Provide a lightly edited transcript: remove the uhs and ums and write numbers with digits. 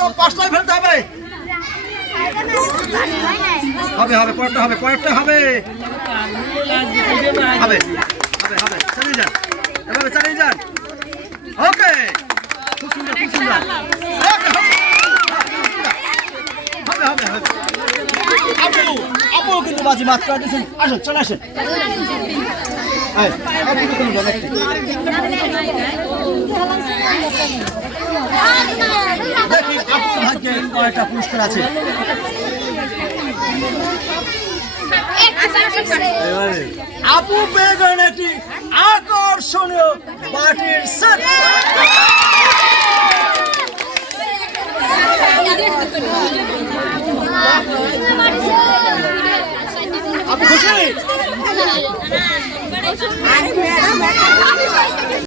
একদম পাঁচটায় ফেলতে হবে। হবে হবে পরেরটা হবে পরেরটা হবে হবে হবে হবে চালিয়ে যান এভাবে চালিয়ে যান ওকে খুব সুন্দর খুব সুন্দর হবে হবে হবে আপু আপু কিন্তু বাজি মাছ করে দিয়েছেন আসুন চলে আসুন দেখি আপুর ভাগ্যে কয়টা পুরস্কার আছে আপু পেয়ে গেলেন একটি আকর্ষণীয় বাটির সেট আপু খুশি